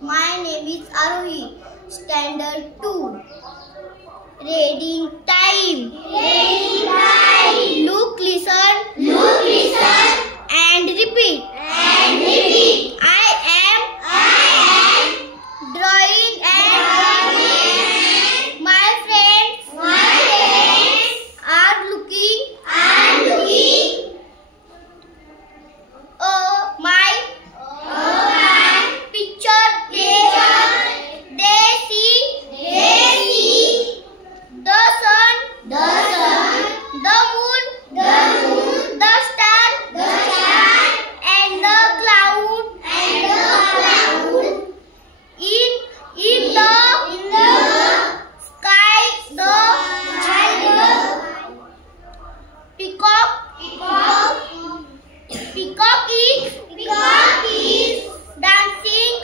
My name is Arohi, Standard 2. Reading time. Reading time. Look, listen. Look, listen. And repeat. And repeat. I am drawing and my friends are looking. Oh my picture. They see the sun, the moon, the star, and the cloud. In the sky, the peacock is dancing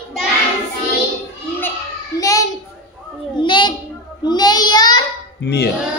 near